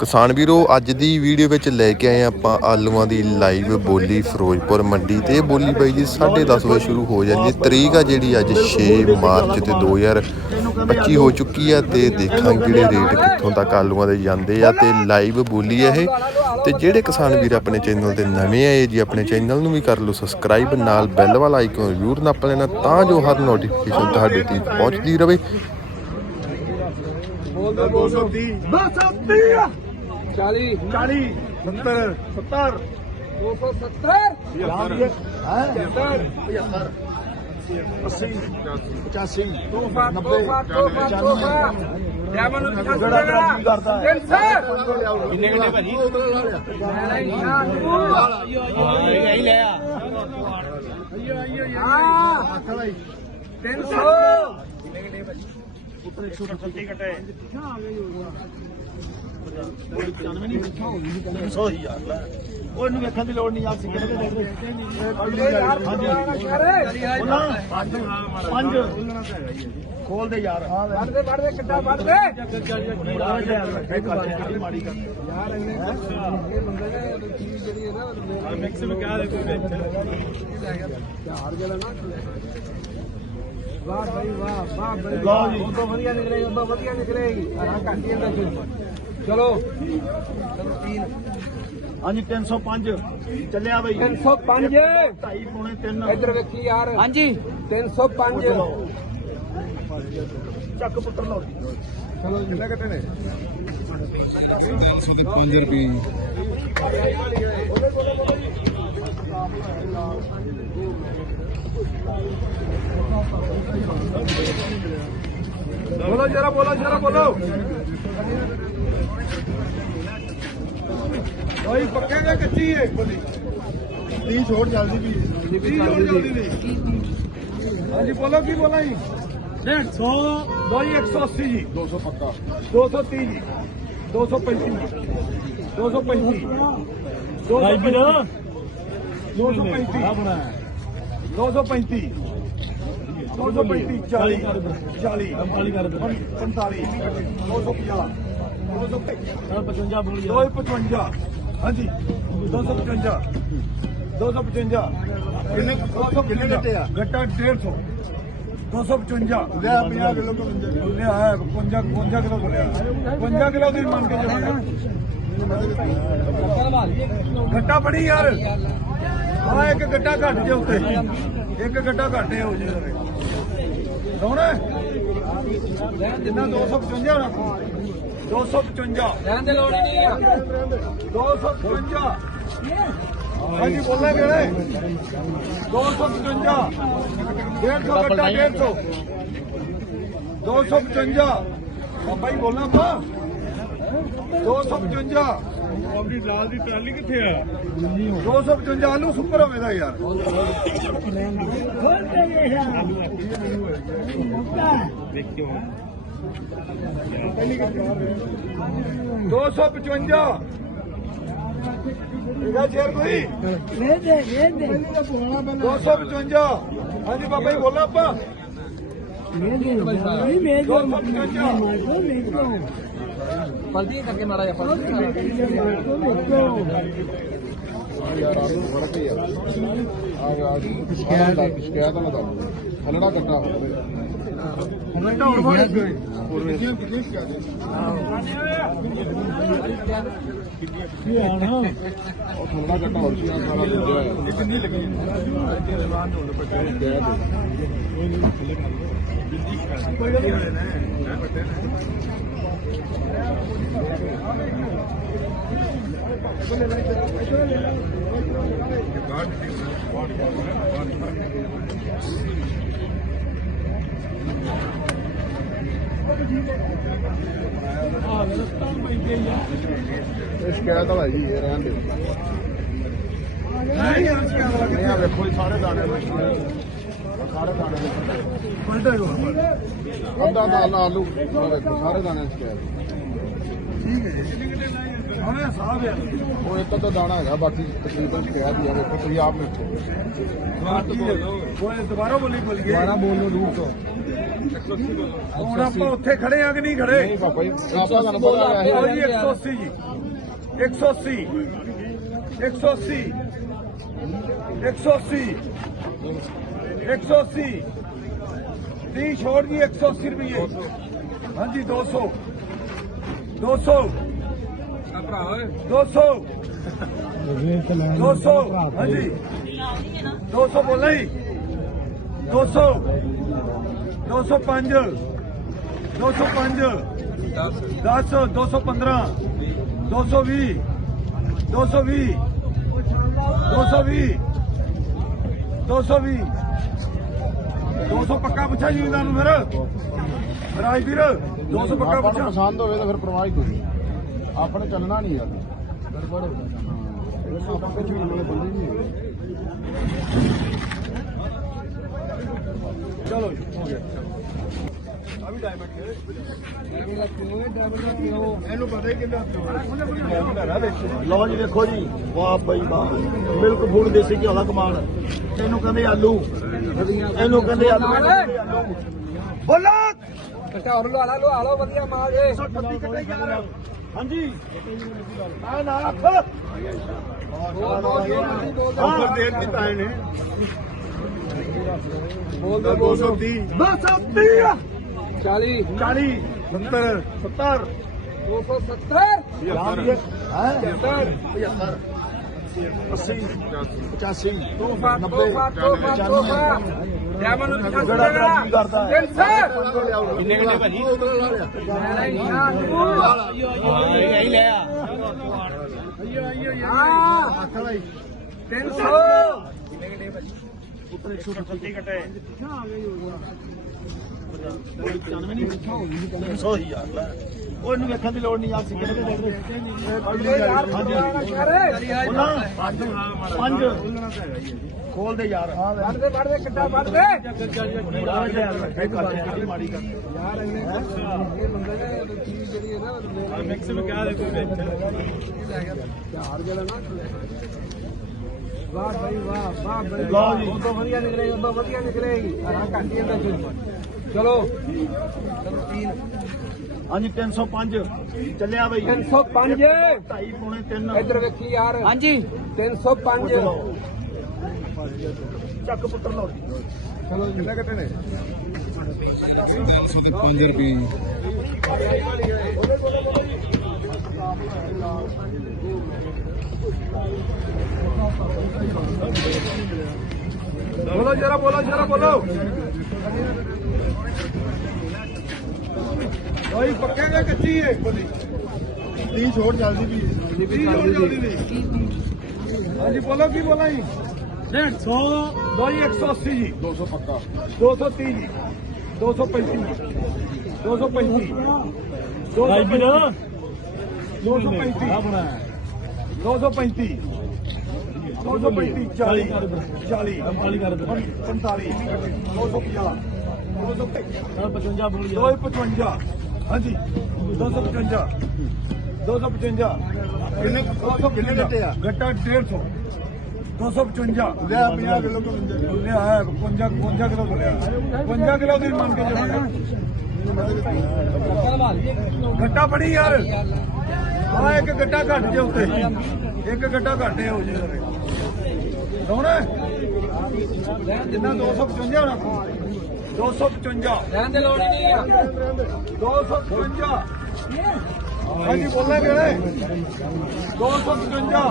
ਕਿਸਾਨ ਵੀਰੋ, ਅੱਜ ਦੀ ਵੀਡੀਓ ਵਿੱਚ ਲੈ ਕੇ ਆਏ ਹਾਂ ਆਪਾਂ ਆਲੂਆਂ ਦੀ ਲਾਈਵ ਬੋਲੀ ਫਿਰੋਜ਼ਪੁਰ ਮੰਡੀ ਤੇ। ਇਹ ਬੋਲੀ ਬਾਈ ਜੀ 10:30 ਵਜੇ ਸ਼ੁਰੂ ਹੋ ਜਾਂਦੀ ਹੈ। ਤਰੀਕ ਆ ਜਿਹੜੀ ਅੱਜ 6 ਮਾਰਚ ਤੇ 2025 ਹੋ ਚੁੱਕੀ ਆ ਤੇ ਦੇਖਾਂਗੇ ਜਿਹੜੇ ਰੇਟ ਕਿੱਥੋਂ ਤੱਕ ਆਲੂਆਂ ਦੇ ਜਾਂਦੇ ਆ ਤੇ ਲਾਈਵ ਬੋਲੀ ਹੈ ਇਹ। ਤੇ ਜਿਹੜੇ ਕਿਸਾਨ ਵੀਰ ਆਪਣੇ ਚੈਨਲ ਤੇ ਨਵੇਂ ਆਏ ਜੀ, ਆਪਣੇ ਚੈਨਲ ਨੂੰ ਵੀ ਕਰ ਲਓ ਸਬਸਕ੍ਰਾਈਬ ਨਾਲ ਬੈਲ ਵਾਲਾ ਆਈਕਨ ਜ਼ਰੂਰ ਨੱਪ ਲੈਣਾ ਤਾਂ ਜੋ ਹਰ ਨੋਟੀਫਿਕੇਸ਼ਨ ਤੁਹਾਡੇ ਤੱਕ ਪਹੁੰਚਦੀ ਰਹੇ। ਚਾਲੀ 40 40 70 70 270 ਹੈ 75 80 85 ਤੋਹਫਾ ਤੋਹਫਾ ਤੋਹਫਾ ਤੋਹਫਾ ਜਾਮਨ ਨੂੰ ਕਿੱਥੇ ਸੁਣੇਗਾ ਤਿੰਨ ਸਰ ਕਿੰਨੇ ਘੰਟੇ ਭਾਜੀ ਨਹੀਂ ਲੈ ਆ ਆਈਓ ਆਈਓ ਹਾਂ ਹੱਥ ਲਾਈ 300 ਕਿੰਨੇ ਘੰਟੇ ਭਾਜੀ ਉੱਪਰ 130 ਘੰਟੇ ਆ ਗਏ ਹੋਗਾ 100 ਹੀ ਯਾਰ ਲੈ ਉਹ ਇਹਨੂੰ ਵੇਖਣ ਦੀ ਲੋੜ ਨਹੀਂ ਯਾਰ ਸਿੱਕੇ ਦੇ ਦੇਖ ਹਾਂਜੀ ਪੰਜ ਖੋਲ ਦੇ ਯਾਰ ਵੱਢ ਦੇ ਵੱਢ ਦੇ ਕਿੱਡਾ ਵੱਢ ਦੇ ਮਾੜੀ ਕਰ ਯਾਰ ਅਗਲੇ ਇਹ ਬੰਦੇ ਨੇ ਚੀਜ਼ ਜਿਹੜੀ ਹੈ ਨਾ ਮਿਕਸ ਵਿੱਚ ਕਾ ਦੇ ਕੋਈ ਵਿੱਚ ਹਾਰ ਗਿਆ ਨਾ ਵਾਹ ਭਾਈ ਵਾਹ ਵਾਹ ਭਾਈ ਲਓ ਵਾਹ। ਜੀ। ਉਹ ਤੋਂ ਵਧੀਆ ਨਿਕਲੇ ਉਹ ਤੋਂ ਵਧੀਆ ਨਿਕਲੇਗੀ। ਆ ਘੰਟੇ ਦਾ ਚਲੋ। ਚਲੋ ਤੀਨ। ਹਾਂਜੀ 305 ਚੱਲਿਆ ਬਈ। 305 ਢਾਈ ਪੌਣੇ 3 ਇੱਧਰ ਵੇਖੀ ਯਾਰ। ਹਾਂਜੀ। 305 ਚੱਕ ਪੁੱਤਰ ਲਓ। ਚਲੋ ਕਿੰਨੇ ਕੱਟੇ ਨੇ? 5 ਰੁਪਏ। ਬੋਲੋ ਜਰਾ ਬੋਲੋ ਜਰਾ ਬੋਲੋ। ਓਏ ਪੱਕੇ ਦਾ ਕੱਚੀ ਹੈ 30 ਛੋੜ ਚੱਲਦੀ ਵੀ 30 ਛੋੜ ਚੱਲਦੀ ਵੀ ਹਾਂਜੀ ਬੋਲੋ ਕੀ ਬੋਲਾਂ ਜੀ? 150 ਦੋ ਜੀ 180 ਜੀ। 200 ਪੱਕਾ। 230 ਜੀ। 235 235 ਭਾਈ ਵੀਰ। 235 ਆਪਣਾ 235 235 40 40 45 ਕਰ ਦੇ 45 250 55 ਬੋਲ 255 ਹਾਂਜੀ। 255 255 ਕਿੰਨੇ ਕਿੰਨੇ ਗੱਟੇ ਆ? ਗੱਟਾ 150 255 ਲਿਆ 50 ਕਿਲੋ ਲਿਆ ਹੈ 55 55 ਕਿਲੋ ਤੋਂ ਲਿਆ 55 ਕਿਲੋ ਦੀ ਮੰਨ ਕੇ ਜਾਣਾ ਗੱਟਾ ਬੜੀ ਯਾਰ। ਆ ਇੱਕ ਗੱਟਾ ਘੱਟ ਜੇ ਉੱਤੇ। ਇੱਕ ਗੱਟਾ ਘੱਟ ਹੋ ਜੇ ਹੈ? ਜਿੰਨਾ 255 ਰੱਖੋ 255 ਰਹਿਣ ਦੇ ਲੋੜ ਹੀ ਨਹੀਂ ਆ। 255 ਹਾਂਜੀ ਬੋਲਣਾ ਕਿਹੜੇ 255 150 ਗੱਟਾ 150 255 ਬਾਬਾ ਹੀ ਬੋਲਣਾ ਪਾ 255 ਆਪਣੀ ਲਾਲ ਦੀ ਟਰਾਲੀ ਕਿੱਥੇ ਆ? 255 ਆਲੂ ਸੁਪਰ ਹੋਵੇਗਾ ਯਾਰ। ਦੇਖਿਓ 255 ਇਹਦਾ ਸ਼ੇਰ ਕੋਈ ਦੇ ਦੇ। ਦੇ ਦੇ 255 ਹਾਂਜੀ ਬਾਬਾ ਜੀ ਬੋਲਣਾ ਆਪਾਂ। ਨਹੀਂ ਮੈਂ ਜੋ ਮਾਰ ਦੋ ਮੈਂ ਜੋ ਪਲਟੀ ਕਰਕੇ ਮਾਰਾ ਜਾ ਪਲਟੀ ਸ਼ਿਕਾਇਤ ਨਾ ਦਾ ਹਲੜਾ ਕੱਟਾ ਹੁਣ ਤਾਂ ਹੋਰ ਫੜ ਗਏ ਉਹ ਹਲੜਾ ਕੱਟਾ ਹੋਰ ਸੀ ਸਾਰਾ ਦੂਜਾ ਹੈ ਕਿੰਨੀ ਲੱਗੀ? ਕੋਈ ਨਹੀਂ ਸ਼ਿਕਾਇਤ ਵਾਲਾ ਜੀ ਇਹ ਰਹਿਣ ਦੇ ਨਹੀਂ ਯਾਰ ਸ਼ਿਕਾਇਤ ਵਾਲਾ ਨਹੀਂ ਆ ਵੇਖੋ ਜੀ ਸਾਰੇ ਦਾਣੇ ਵਿੱਚ ਦਾਣੇ ਅੱਧਾ ਦਾਲ ਆਲੂ ਸਾਰੇ ਦਾਣੇ ਵਿੱਚ ਸ਼ਿਕਾਇਤ। ਠੀਕ ਹੈ ਜੀ। ਹਾਂ ਸਾਹਬ ਹੈ। ਉਹ ਇੱਕ ਅੱਧਾ ਦਾਣਾ ਹੈਗਾ ਬਾਕੀ ਤਕਰੀਬਨ ਸ਼ਿਕਾਇਤ ਹੀ ਆ ਵੇਖੋ ਤੁਸੀਂ ਆਪ ਬੋਲੋ ਕੋਈ ਦੁਬਾਰਾ ਬੋਲੀ ਬੋਲੀਏ। ਬੋਲ ਲੋ ਰੂਪ ਤੋਂ ਹੁਣ ਆਪਾਂ ਉੱਥੇ ਖੜੇ ਆ ਕਿ ਨਹੀਂ ਖੜੇ? ਨਹੀਂ ਪਾਪਾ ਜੀ ਆਪਾਂ ਤੁਹਾਨੂੰ ਪਤਾ ਹੈ। ਜੀ 180 ਜੀ। 180 180 180 180 30 ਛੋੜ ਜੀ 180 ਰੁਪਏ ਹਾਂਜੀ 200 200 ਆ ਭਰਾ ਓਏ 200 200 ਹਾਂਜੀ 200 ਬੋਲਾ ਜੀ 200 205 205 10 215 220 220 220 220 200 ਪੱਕਾ ਪੁੱਛਿਆ ਜੀ ਇਹਨਾਂ ਨੂੰ ਫਿਰ। ਰਾਜਵੀਰ 200 ਪੱਕਾ ਆਪਾਂ ਨੂੰ ਪੁੱਛਿਆ। ਪਸੰਦ ਹੋਵੇ ਤਾਂ ਫਿਰ ਪਰਵਾਹ ਹੀ ਕੋਈ ਆਪਣੇ ਚੱਲਣਾ ਨਹੀਂ ਯਾਰ। ਗੜਬੜ ਹੋ। ਜਾਂਦਾ ਆਪਾਂ ਕੁਝ ਵੀ ਨਹੀਂ ਬੰਦੇ ਨਹੀਂ ਚਲੋ ਜੀ ਹੋ ਗਿਆ। ਆ ਵੀ ਡਾਇਮੰਡ ਕੇ ਇਹਨੂੰ ਪਤਾ ਹੀ ਕਿੰਨਾ ਲਓ ਜੀ ਦੇਖੋ ਜੀ ਵਾਹ ਬਈ ਵਾਹ। ਮਿਲਕ ਫੂਡ ਦੇਸੀ ਘਿਓ ਦਾ ਕਮਾਲ ਇਹਨੂੰ ਕਹਿੰਦੇ ਆਲੂ। ਇਹਨੂੰ ਕਹਿੰਦੇ ਆਲੂ। ਬੋਲਾ। ਕੱਟਾ ਹੋਰ ਲਵਾ ਲਾ ਲਵਾ ਲਓ ਵਧੀਆ ਮਾਲ ਜੇ 138 ਕੱਟੇ ਯਾਰ ਹਾਂਜੀ। ਆ ਨਾ ਰੱਖ। ਆਫਰ ਦੇ ਦਿੱਤੀ ਤਾਂ ਨੇ ਬੋਲ 230 230 40 40 70 70 270 ਯਾਰ ਹੈ 70 80 85 ਤੋਹਫਾ ਤੋਹਫਾ ਤੋਹਫਾ ਤੋਹਫਾ ਜਾਮਨ ਨੂੰ ਦਿਖਾ ਜਿਹੜਾ ਮੇਰਾ ਜੀ ਕਰਦਾ ਹੈ। ਕਿੰਨੇ ਕਿੰਨੇ ਭਾਜੀ ਹਾਂ 300 ਸੋ ਯਾਰ ਲੈ। ਉਹ ਇਹਨੂੰ ਵੇਖਣ ਦੀ ਲੋੜ ਨਹੀਂ ਆ ਸਿੱਕਣ ਦੇ ਦੇ ਯਾਰ ਪੰਜ ਖੋਲ ਦੇ ਯਾਰ ਵੱਢਦੇ ਵੱਢਦੇ ਕਿੱਡਾ ਵੱਢਦੇ ਮਾੜੀ ਕਰ ਯਾਰ ਇਹ ਬੰਦੇ ਨੇ ਚੀਜ਼ ਜਿਹੜੀ ਹੈ ਨਾ ਮਿਕਸ ਨੂੰ ਕਿਹਾ ਦੇ ਕੋਈ ਵਿੱਚ ਚਾਰ ਜਿਹੜਾ ਨਾ ਵਾਹ ਭਾਈ ਵਾਹ ਵਾਹ ਬਈ ਲਓ ਜੀ। ਉਹ ਤੋਂ ਵਧੀਆ ਨਿਕਲੇਗੀ ਉਹ ਤੋਂ ਵਧੀਆ ਨਿਕਲੇਗੀ। ਆ ਘੱਟ ਹੀ ਅੰਦਰ ਚਲੋ। ਚਲੋ ਤੀਨ। ਹਾਂਜੀ 305 ਚੱਲਿਆ ਬਈ। 305 ਢਾਈ ਪੌਣੇ 3 ਇੱਧਰ ਵੇਖੀ ਯਾਰ। ਹਾਂਜੀ। 305 ਚੱਕ ਪੁੱਤਰ ਲਓ। ਚਲੋ ਜੀ। ਕਿੰਨੇ ਕਿੰਨੇ ਨੇ? 5 ਰੁਪਏ। ਬੋਲੋ ਜਰਾ ਬੋਲੋ ਜਰਾ ਬੋਲੋ। ਓਏ ਪੱਕੇ ਦੇ ਕੱਚੀ ਹੈ 30 ਛੋੜ ਚੱਲਦੀ ਵੀ। ਕੀ ਜੋੜ ਜਲਦੀ ਨਹੀਂ ਹਾਂਜੀ ਬੋਲੋ ਕੀ ਬੋਲਾਂ ਜੀ? 150 ਦੋ ਜੀ 180 ਜੀ। 200 ਪੱਕਾ। 230 ਜੀ। 235 ਜੀ। 235 235 235 235 235 40 40 45 250 250 255 ਹਾਂਜੀ 255 255 ਕਿੰਨੇ ਕਿੰਨੇ ਗੱਟੇ ਆ? ਗੱਟਾ 150 255 ਲਿਆ 50 ਕਿਲੋ ਲਿਆ ਹੈ 55 55 ਕਿਲੋ ਲਿਆ। 55 ਕਿਲੋ ਦੀ ਮੰਨ ਕੇ ਚੱਲੋ। ਗੱਟਾ ਬੜੀ ਯਾਰ। ਆ ਇੱਕ ਗੱਟਾ ਘੱਟ ਜੇ ਉੱਤੇ ਇੱਕ ਗੱਟਾ ਘੱਟੇ ਹੋ? ਜੇ ਸੋਹਣਾ ਜਿੰਨਾ 255 ਹੋਣਾ। 255 ਰਹਿਣ ਦੇ ਲੋੜ ਹੀ ਨਹੀਂ ਆ। 255 ਹਾਂਜੀ ਬੋਲਣਾ ਕਿਹੜੇ 255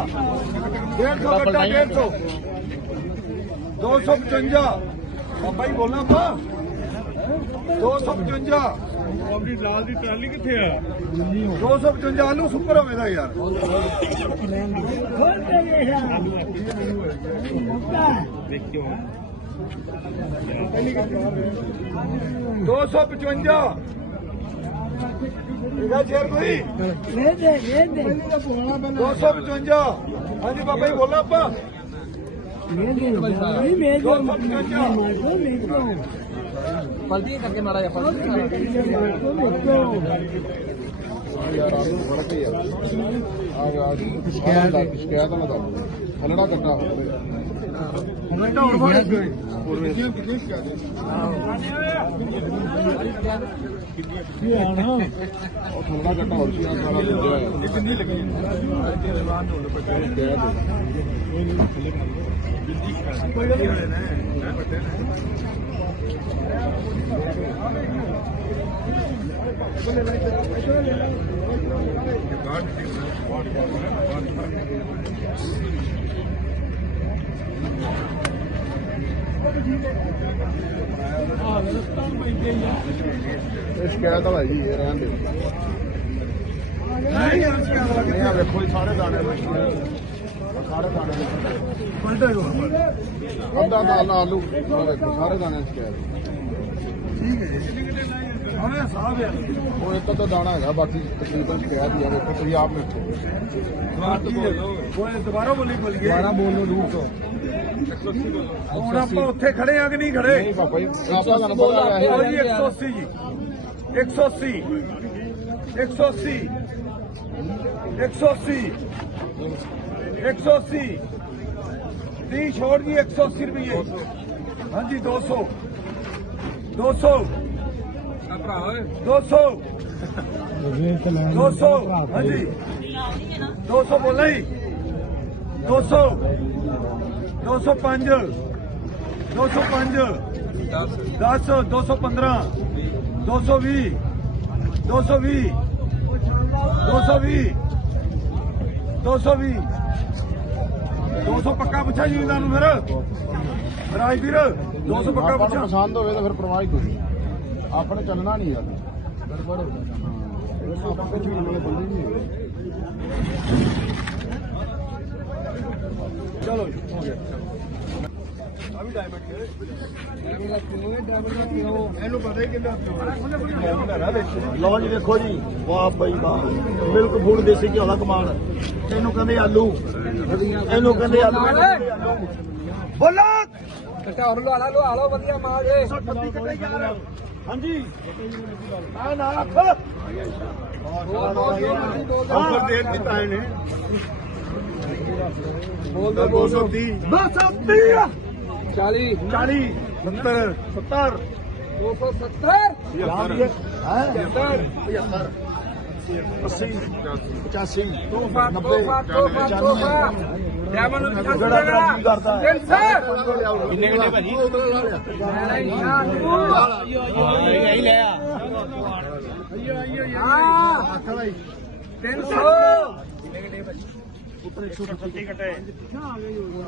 150 ਗੱਟਾ 150 255 ਬਾਬਾ ਜੀ ਬੋਲਣਾ ਆਪਾਂ। 255 ਆਪਣੀ ਲਾਲ ਦੀ ਟਰਾਲੀ ਕਿੱਥੇ ਆ? 255 ਆਲੂ ਸੁਪਰ ਹੋਵੇਗਾ ਯਾਰ। ਦੋ ਸੌ ਪਚਵੰਜਾ। ਇਹਦਾ ਸ਼ੇਰ ਕੋਈ? ਲੈ ਦੇ ਲੈ ਦੇ। 255 ਹਾਂਜੀ ਬਾਬਾ ਜੀ ਬੋਲਣਾ ਆਪਾਂ। ਲੈ ਦੇ ਨਹੀਂ ਮੈਂ ਜੋ ਮਾਰ ਦੋ ਮੈਂ ਕੋ ਪਲਟੀ ਕਰਕੇ ਮਾਰਾ ਜਾ ਪਲਟੀ ਯਾਰ ਆ ਫੜ ਕੇ ਯਾਰ ਆ ਗਿਆ ਸ਼ਿਕਾਇਤ ਆ ਸ਼ਿਕਾਇਤ ਨਾ ਕਰ ਹਲੜਾ ਕੱਟਾ ਹੁਣ ਢੋਲ ਫੜ ਕਿੰਨੀਆਂ ਕਿੰਨੀਆਂ ਸ਼ਿਕਾਇਤਾਂ ਉਹ ਥੋੜਾ ਘਟਾ ਹੋਰ ਸੀ ਸਾਰਾ ਲੱਗਿਆ ਇਹ ਕਿੰਨੀ ਲੱਗੀ? ਇਹ ਸ਼ਿਕਾਇਤ ਵਾਲਾ ਜੀ ਇਹ ਰਹਿਣ ਦਿਓ ਨਹੀਂ ਯਾਰ ਸ਼ਿਕਾਇਤ ਵਾਲਾ ਨਹੀਂ ਆ ਵੇਖੋ ਜੀ ਸਾਰੇ ਦਾਣੇ ਵਿੱਚ ਸਾਰੇ ਦਾਣੇ ਵਿੱਚ ਪਲਟਾ ਜੋ ਅੱਧਾ ਦਾਲ ਆਲੂ ਸਾਰੇ ਦਾਣੇ ਸ਼ਿਕਾਇਤ ਠੀਕ ਹੈ ਜੀ ਸਾਹਬ ਹੈ ਉਹ ਇੱਕ ਅੱਧਾ ਦਾਣਾ ਹੈਗਾ ਬਾਕੀ ਤਕਰੀਬਨ ਸ਼ਿਕਾਇਤ ਹੀ ਆ ਵੇਖੋ ਤੁਸੀਂ ਆਪ ਵੇਖੋ ਉਹ ਦੁਬਾਰਾ ਬੋਲੀ ਬੋਲੀਏ ਬੋਲ ਲੋ ਦੂਰ ਤੋਂ ਹੁਣ ਆਪਾਂ ਉੱਥੇ ਖੜੇ ਆ ਕਿ ਨਹੀਂ ਖੜੇ ਨਹੀਂ ਪਾਪਾ ਜੀ ਆਪਾਂ ਤੁਹਾਨੂੰ ਪਤਾ ਲਓ ਹੈ ਜੀ 180 ਜੀ 180 180 180 180 30 ਛੋੜ ਜੀ 180 ਰੁਪਏ ਹਾਂਜੀ 200 200 200 200 ਹਾਂਜੀ 200 ਬੋਲਾ ਜੀ 200 205 205 10 215 220 220 220 220 200 ਪੱਕਾ ਪੁੱਛਿਆ ਜੀ ਇਹਨਾਂ ਨੂੰ ਫਿਰ। ਰਾਜਵੀਰ 200 ਪੱਕਾ ਆਪਾਂ ਨੂੰ ਪੁੱਛਿਆ। ਪਸੰਦ ਹੋਵੇ ਤਾਂ ਫਿਰ ਪਰਵਾਹ ਹੀ ਕੋਈ ਆਪਣੇ ਚੱਲਣਾ ਨਹੀਂ ਯਾਰ ਗੜਬੜ ਹੋ ਗਿਆ। ਆਪਾਂ ਕੁਝ ਵੀ ਨਹੀਂ ਬੰਦੇ ਨਹੀਂ ਹੈਗੇ। ਚਲੋ ਜੀ ਹੋ ਗਿਆ। ਆ ਵੀ ਡਾਇਮੰਡ ਇਹਨੂੰ ਪਤਾ ਹੀ ਕਿੰਨਾ ਡਾਇਮੰਡ ਹੈ ਨਾ ਵਿੱਚ ਲਓ ਜੀ ਦੇਖੋ ਜੀ। ਵਾਹ ਬਈ ਵਾਹ। ਮਿਲਕ ਫੂਡ ਦੇਸੀ ਘਿਓ ਦਾ ਕਮਾਲ। ਇਹਨੂੰ ਕਹਿੰਦੇ ਆਲੂ। ਇਹਨੂੰ ਕਹਿੰਦੇ ਆਲੂ। ਇਹਨੂੰ ਬੋਲੋ। ਕਟੌਰ ਲੋ ਆਲਾ ਲੋ ਆਲੋ ਵਧੀਆ ਮਾਲ ਏ 138 ਕੱਟੇ ਯਾਰ ਹਾਂਜੀ ਆ ਨਾ। ਰੱਖ ਆਫਰ ਦੇ ਦਿੱਤਾ ਇਹਨੇ ਬੋਲ ਦੋ ਬੋਲ ਦੋ 230 230 40 40 70 70 270 75 80 85 ਤੋਹਫਾ ਤੋਹਫਾ ਤੋਹਫਾ ਤੋਹਫਾ ਜਾਮਨ ਨੂੰ ਕਿੱਥੇ ਸੁਣੇਗਾ 300 ਕਿੰਨੇ ਕਿੰਨੇ ਭਾਜੀ ਨਹੀਂ ਲੈ ਆ ਆਈਓ ਆਈਓ ਯਾਰ ਹੱਥ ਵਾਲੀ 300 ਕਿੰਨੇ ਕਿੰਨੇ ਭਾਜੀ ਉੱਪਰ 130 ਕੱਟੇ ਪਿੱਛਾ ਆ ਗਈ ਹੋਊਗਾ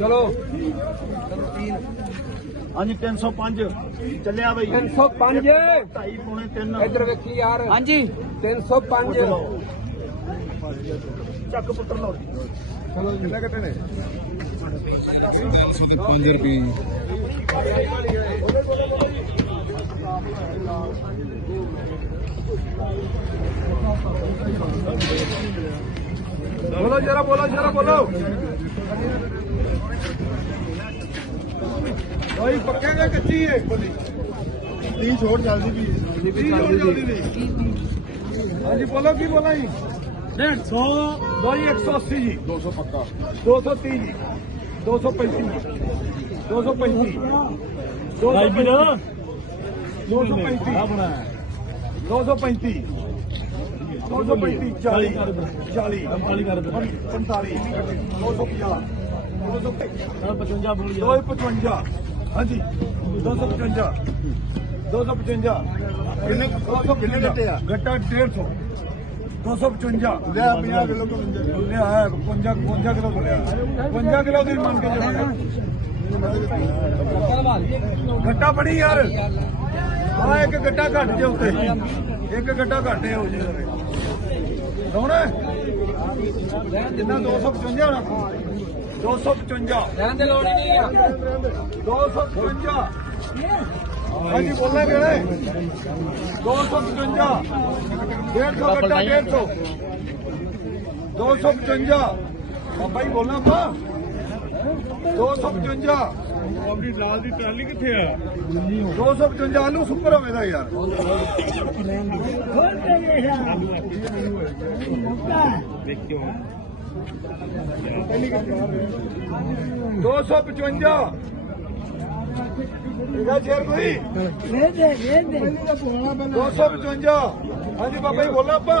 ਚਲੋ। ਤੀਨ ਹਾਂਜੀ 305 ਚੱਲਿਆ ਬਈ। 305 ਢਾਈ ਪੌਣੇ 3 ਇੱਧਰ ਵੇਖੀ ਯਾਰ। ਹਾਂਜੀ। 305 ਚੱਕ ਪੁੱਤਰ ਲਓ। ਚਲੋ ਜੀ। ਕਿੰਨੇ ਕੱਟੇ ਨੇ? 5 ਰੁਪਏ। ਬੋਲੋ ਜਰਾ ਬੋਲੋ ਜਰਾ ਬੋਲੋ। ਓਏ ਪੱਕੇ ਦਾ ਕੱਚੀ ਹੈ ਬੋਲੀ 30 ਛੋਟ ਚੱਲਦੀ ਵੀ ਜੀ ਜੋੜ ਜਲਦੀ ਨਹੀਂ ਹਾਂਜੀ ਬੋਲੋ ਕੀ ਬੋਲਾਂ ਜੀ 150 ਦੋ ਜੀ 180 ਜੀ 200 ਪੱਕਾ 230 ਜੀ 235 ਜੀ 235 235 235 235 235 40 40 45 250 250 255 ਹਾਂਜੀ। 255 255 ਕਿੰਨੇ ਕਿੰਨੇ ਕੱਟੇ ਆ? ਗੱਟਾ 150 255 ਲਿਆ 50 ਕਿਲੋ ਤੋਂ ਲਿਆ ਹੈ 55 55 ਕਿਲੋ ਤੋਂ ਲਿਆ 55 ਕਿਲੋ ਦੀ ਮੰਨ ਕੇ ਬੜੀ ਯਾਰ। ਆ ਇੱਕ ਗੱਟਾ ਘੱਟ ਜੇ ਉੱਤੇ। ਇੱਕ ਗੱਟਾ ਘੱਟ ਹੈ ਹੋ ਜੇ। ਹੈ ਜਿੰਨਾ 255 ਰੱਖੋ 255 ਰਹਿਣ ਦੇ ਲੋੜ ਹੀ ਨਹੀਂ ਆ। 255 ਹਾਂਜੀ ਬੋਲਣਾ ਕਿਹੜਾ 255 150 ਕੱਟਾ 150 255 ਬਾਬਾ ਜੀ ਬੋਲਣਾ ਪਾ 255 ਆਪਣੀ ਲਾਲ ਦੀ ਟਰਾਲੀ ਕਿੱਥੇ ਆ? 255 ਆਲੂ ਸੁਪਰ ਯਾਰ। ਤੇ ਵੇਖਾ ਮੁੱਕਾ ਦੇਖਿਓ 255 ਇਹਦਾ ਸ਼ੇਰ ਕੋਈ ਵੇ ਦੇ। ਵੇ ਦੇ 255 ਹਾਂਜੀ ਬਾਬਾ ਜੀ ਬੋਲਣਾ ਆਪਾਂ।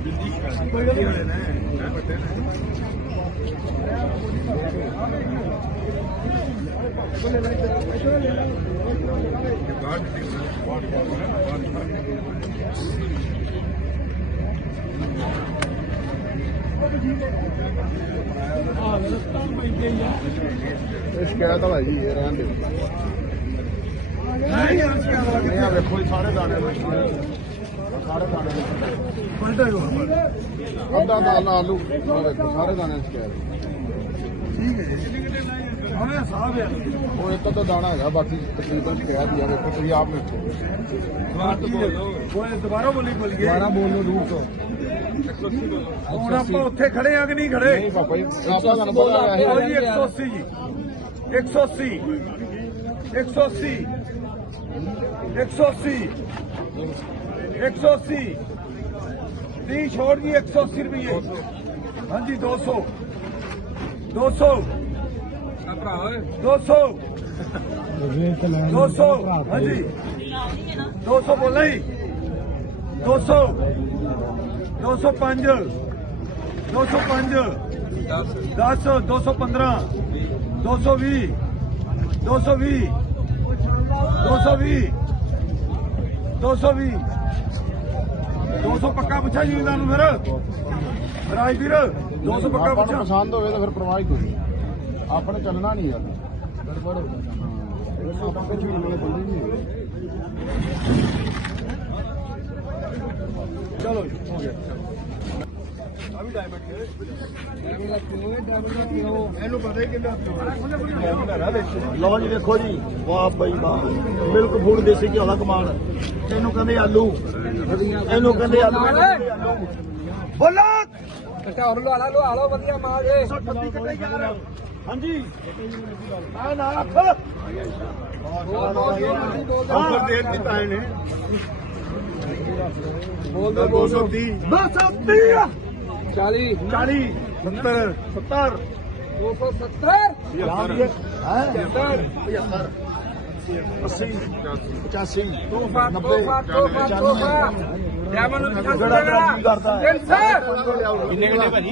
ਸ਼ਿਕਾਇਤ ਦਾ ਸ਼ਿਕਾਇਤ ਨਾ ਦਾ ਹਲੜਾ ਕੱਟਾ ਹੋਵੇ ਘੰਟਾ ਹੋਰ ਫੜ ਗਏ ਹੋਰ ਕਿੰਨੀ ਕਿੰਨੀ ਸ਼ਿਕਾਇਤ ਕੀ ਆਣਾ ਉਹ ਹਲੜਾ ਕੱਟਾ ਹੋਰ ਸੀ ਸਾਰਾ ਦੂਜਾ ਹੋਇਆ ਕਿੰਨੀ ਲੱਗੀ ਸ਼ਿਕਾਇਤ ਇਹ ਸ਼ਿਕਾਇਤ ਵਾਲਾ ਜੀ ਇਹ ਰਹਿਣ ਦੇ ਨਹੀਂ ਯਾਰ ਸ਼ਿਕਾਇਤ ਵਾਲਾ ਨਹੀਂ ਆ ਵੇਖੋ ਜੀ ਸਾਰੇ ਦਾਣੇ ਵਿੱਚ ਸਾਰੇ ਦਾਣੇ ਹੀ ਅੱਧਾ ਦਾਲ ਆਲੂ ਆ ਵੇਖੋ ਸਾਰੇ ਦਾਣੇ ਵਿੱਚ ਸ਼ਿਕਾਇਤ ਠੀਕ ਹੈ ਜੀ। ਹਾਂ ਸਾਹਬ ਯਾਰ ਉਹ ਇੱਕ ਅੱਧਾ ਦਾਣਾ ਹੈਗਾ ਬਾਕੀ ਤਕਰੀਬਨ ਸ਼ਿਕਾਇਤ ਹੀ ਆ ਵੇਖੋ ਤੁਸੀਂ ਆਪ ਵੇਖੋ। ਓਏ ਦੁਬਾਰਾ ਬੋਲੀ ਬੋਲੀਏ। ਦੁਬਾਰਾ ਬੋਲੋ ਰੂਪ ਤੋਂ। ਹੁਣ ਆਪਾਂ ਉੱਥੇ ਖੜੇ ਆ ਕਿ ਨਹੀਂ ਖੜੇ? ਨਹੀਂ ਬਾਬਾ ਜੀ ਆਪਾਂ ਤੁਹਾਨੂੰ ਪਤਾ ਹੈ। ਜੀ 180 ਜੀ। 180 180 180 180 30 ਛੋੜ ਜੀ 180 ਰੁਪਏ ਹਾਂਜੀ 200 200 ਆ ਭਰਾ ਓਏ 200 200 ਹਾਂਜੀ 200 ਬੋਲਾ ਜੀ 200 205 205 10 215 220 220 220 220 200 ਪੱਕਾ ਪੁੱਛਿਆ ਜੀ ਇਹਨਾਂ ਨੂੰ ਫਿਰ। ਰਾਜਵੀਰ 200 ਪੱਕਾ ਆਪਾਂ ਨੂੰ ਪੁੱਛਿਆ। ਪਸੰਦ ਹੋਵੇ ਤਾਂ ਫਿਰ ਪਰਵਾਹ ਹੀ ਕੋਈ ਨਹੀਂ। ਆਪਣੇ ਚੱਲਣਾ ਨਹੀਂ ਯਾਰ। ਗੜਬੜ ਹੋ ਗਿਆ ਆਪਾਂ ਕੁਝ ਵੀ ਨਹੀਂ ਬੰਦੇ ਨਹੀਂ ਹੈਗੇ। ਚਲੋ ਜੀ ਹੋ ਗਿਆ। ਇਹਨੂੰ ਪਤਾ ਹੀ ਕਿੰਨਾ ਲਓ ਜੀ ਵੇਖੋ ਜੀ। ਵਾਹ ਬਈ ਵਾਹ। ਮਿਲਕ ਫੂਡ ਦੇਸੀ ਘਿਓ ਦਾ ਕਮਾਲ ਇਹਨੂੰ ਕਹਿੰਦੇ ਆਲੂ। ਇਹਨੂੰ ਕਹਿੰਦੇ ਆਲੂ। ਬੋਲੋ। ਕੱਟਾ ਹੋਰ ਲਵਾ ਲਓ ਵਧੀਆ ਮਾਲ ਏ 138 ਕੱਟੇ ਯਾਰ ਹਾਂਜੀ। ਆ ਨਾ ਰੱਖ। ਆਫਰ ਦੇ ਦਿੱਤੀ ਇਹਨੇ। ਬੋਲ ਦੋ 230 230 40 40 70 70 270 ਯਾਰ ਇਹ ਹੈ 70 80 85 ਤੋਹਫਾ ਤੋਹਫਾ ਤੋਹਫਾ ਤੋਹਫਾ ਲਿਆ ਮਨੂੰ ਦਿਖਾ ਜਿਹੜਾ ਤੇਰਾ ਜੀ ਕਰਦਾ ਹੈ। 300 ਕਿੰਨੇ ਕਿੰਨੇ ਭਾਜੀ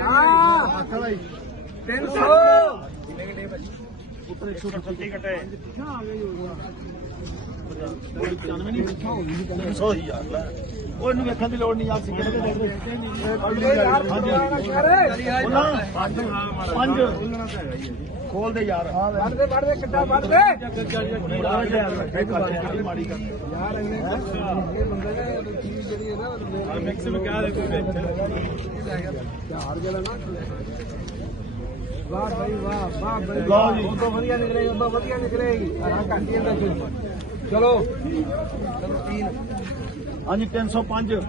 ਹਾਂ 300 ਸੋ ਯਾਰ ਲੈ। ਉਹ ਇਹਨੂੰ ਵੇਖਣ ਦੀ ਲੋੜ ਨਹੀਂ ਆ ਸੀ ਦੇ ਦੇ ਪੰਜ ਖੋਲ ਦੇ ਯਾਰ ਵੱਢ ਦੇ ਵੱਢ ਦੇ ਕੱਟਾ ਵੱਢ ਦੇ ਮਾੜੀ ਕਰ ਯਾਰ ਇਹਨੇ ਇਹ ਬੰਦੇ ਨੇ ਚੀਜ਼ ਜਿਹੜੀ ਹੈ ਨਾ ਮਿਕਸ ਵੀ ਕਹਿ ਦੇ ਕੋਈ ਵਿੱਚ ਚਾਰ ਜਿਹੜਾ ਨਾ ਵਾਹ ਭਾਈ ਵਾਹ ਵਾਹ ਬਈ ਲਓ ਜੀ। ਉਹ ਤੋਂ ਵਧੀਆ ਨਿਕਲੇਗੀ ਉਹ ਤੋਂ ਵਧੀਆ ਨਿਕਲੇਗੀ। ਆ ਘੱਟ ਹੀ ਇਹਦਾ ਚਲੋ। ਚਲੋ। ਤੀਨ। ਹਾਂਜੀ 305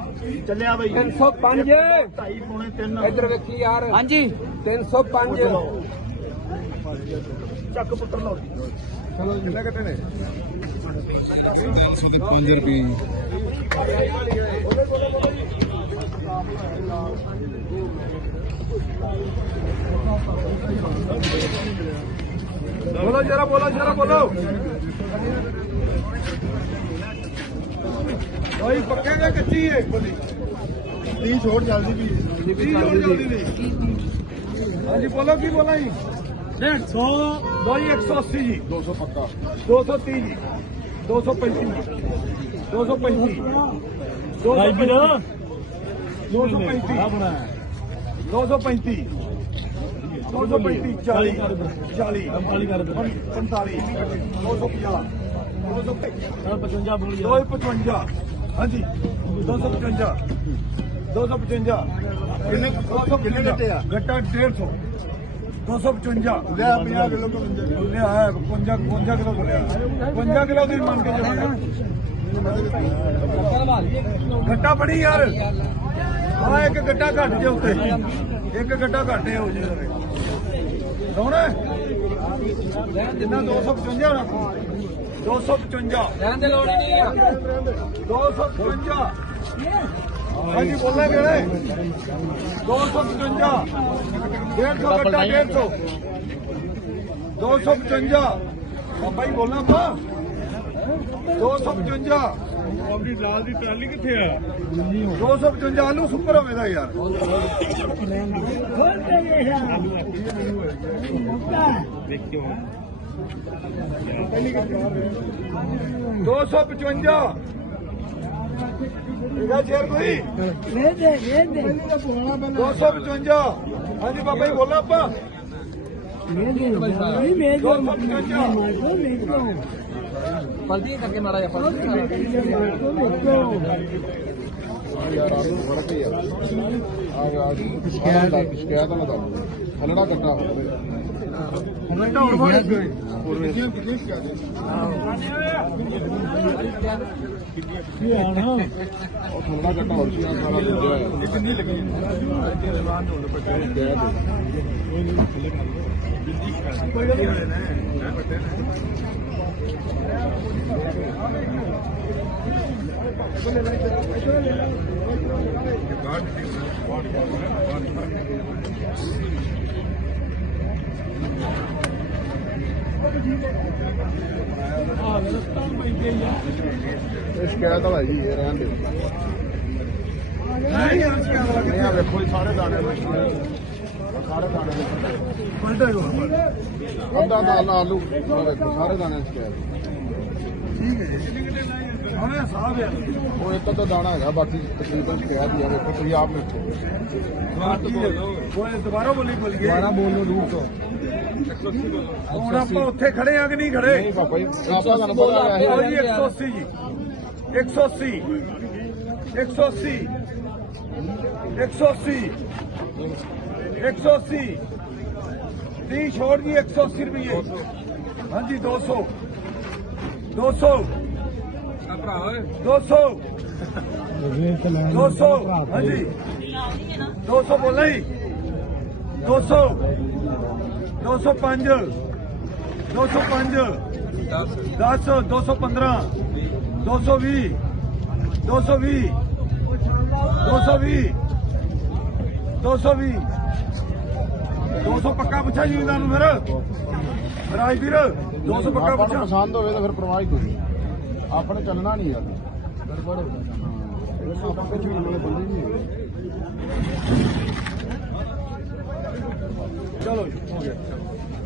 ਚੱਲਿਆ ਬਈ। 305 ਢਾਈ ਪੌਣੇ 3 ਇੱਧਰ ਵੇਖੀ ਯਾਰ। ਹਾਂਜੀ। 305 ਚੱਕ ਪੁੱਤਰ ਲਓ। ਚਲੋ ਕਿੰਨਾ ਕੱਟੇ ਨੇ? 5 ਰੁਪਏ ਬੋਲੋ ਜਰਾ ਬੋਲੋ ਜਰਾ ਬੋਲੋ। ਭਾਈ ਪੱਕੇ ਦੇ ਕੱਚੀ ਬੋਲੀ 30 ਛੋਟ ਚੱਲਦੀ ਵੀ ਕੀ ਲੋੜ ਜਲਦੀ ਨਹੀਂ ਹਾਂਜੀ ਬੋਲੋ ਕੀ ਬੋਲਾਂ ਜੀ? 150 ਦੋ ਜੀ 180 ਜੀ। 200 ਪੱਕਾ। 230 ਜੀ। 235 235 235 235 235 235 40 40 45 250 250 255 ਹਾਂਜੀ 255 255 ਕਿੰਨੇ ਕਿੰਨੇ ਗੱਟੇ ਆ ਗੱਟਾ 150 255 ਲਿਆ 50 ਕਿਲੋ ਤੋਂ ਲਿਆ 55 55 ਕਿਲੋ ਤੋਂ ਲਿਆ। 55 ਕਿਲੋ ਦੀ ਮੰਨ ਕੇ ਚੱਲੋ ਗੱਟਾ ਬੜੀ ਯਾਰ। ਆ ਇੱਕ ਗੱਟਾ ਘੱਟ ਜੇ ਉੱਤੇ। ਇੱਕ ਗੱਟਾ ਘੱਟ ਹੋ ਜੇ ਕੌਣ ਜਿੰਨਾ 255 ਹੋਣਾ? 255 ਰਹਿਣ ਦੇ ਲੋੜ ਹੀ ਨਹੀਂ ਆ। 255 ਹਾਂਜੀ ਬੋਲਣਾ ਕਿਹੜਾ 255 150 ਗੱਟਾ 150 255 ਬਾਬਾ ਹੀ ਬੋਲਣਾ ਪਾ 255 ਆਪਣੀ ਲਾਲ ਦੀ ਟਰਾਲੀ ਕਿੱਥੇ ਆ? 255 ਆਲੂ ਸੁਪਰ ਹੋਵੇਗਾ ਯਾਰ। ਦੋ ਸੌ ਪਚਵੰਜਾ। ਇਹਦਾ ਸ਼ੇਰ ਕੋਈ? ਦੇ ਵੇ ਦੇ। 255 ਹਾਂਜੀ ਬਾਬਾ ਜੀ ਬੋਲਣਾ ਆਪਾਂ। ਦੇ ਨਹੀਂ ਮੈਂ ਜੋ ਮਾਰ ਦੋ ਮੈਂ ਤੋਂ ਪਲਟੀ ਕਰਕੇ ਮਾੜਾ ਜਿਹਾ ਪਲਟੀ ਯਾਰ ਆਲੂ ਫ਼ਰਕ ਹੀ ਆ ਆ ਗਿਆ ਸ਼ਿਕਾਇਤ ਆ ਸ਼ਿਕਾਇਤ ਨਾ ਦਾ ਹਲੜਾ ਕੱਟਾ ਹੋਵੇ ਘੰਟਾ ਹੋਰ ਬਣ ਗਏ ਹੋਰ ਕਿੰਨੀ ਕਿੰਨੀ ਸ਼ਿਕਾਇਤ ਉਹ ਹਲੜਾ ਕੱਟਾ ਹੋਰ ਸੀ ਆ ਸਾਰਾ ਦੂਜਾ ਹੈ ਕਿੰਨੀ ਲੱਗੀ ਸ਼ਿਕਾਇਤ ਹੈ। ਇਹ ਸ਼ਿਕਾਇਤ ਵਾਲਾ ਜੀ ਇਹ ਰਹਿਣ ਦਿਓ ਨਹੀਂ ਯਾਰ ਸ਼ਿਕਾਇਤ ਵਾਲਾ ਨਹੀਂ ਆ ਵੇਖੋ ਜੀ ਸਾਰੇ ਦਾਣੇ ਨੇ ਸਾਰੇ ਦਾਣੇ ਪਲਟਾ ਹੀ ਅੱਧਾ ਆਲੂ ਸਾਰੇ ਦਾਣੇ ਸ਼ਿਕਾਇਤ ਠੀਕ ਹੈ ਜੀ। ਇਹ ਸਾਹਬ ਉਹ ਇੱਕ ਅੱਧਾ ਦਾਣਾ ਹੈਗਾ ਬਾਕੀ ਤਕਰੀਬਨ ਸ਼ਿਕਾਇਤ ਹੀ ਆ ਵੇਖੋ ਤੁਸੀਂ ਆਪ ਵੇਖੋ। ਦੁਬਾਰਾ ਬੋਲੀ ਬੋਲ ਗਏ ਬੋਲੋ ਦੂਰ ਤੋਂ। ਹੁਣ ਆਪਾਂ ਉੱਥੇ ਖੜੇ ਆ ਕਿ ਨਹੀਂ ਖੜੇ? ਨਹੀਂ ਪਾਪਾ ਜੀ ਆਪਾਂ ਤੁਹਾਨੂੰ ਪਤਾ ਹੈ। ਜੀ। 180 ਜੀ 180 180 180 180 30 ਛੋੜ ਜੀ 180 ਰੁਪਏ ਹਾਂਜੀ 200 200 ਭਰਾ ਓਏ 200 200 ਹਾਂਜੀ 200 ਬੋਲਾ ਹੀ 200 205 205 10 215 220 220 220 220 200 ਪੱਕਾ ਪੁੱਛਿਆ ਜੀ ਇਹਨਾਂ ਨੂੰ ਫਿਰ। ਰਾਜਵੀਰ 200 ਪੱਕਾ ਆਪਾਂ ਨੂੰ ਪੁੱਛਿਆ। ਪਸੰਦ ਹੋਵੇ ਤਾਂ ਫਿਰ ਪਰਵਾਹ ਹੀ ਕੋਈ ਨਹੀਂ। ਆਪਣੇ ਚੱਲਣਾ ਨਹੀਂ ਯਾਰ। ਗੜਬੜ ਹੋ ਜਾਣਾ ਆਪਾਂ ਕੁਝ ਵੀ ਨਹੀਂ ਬੰਦੇ ਨਹੀਂ ਹੈਗੇ। ਚਲੋ ਜੀ ਹੋ ਗਿਆ।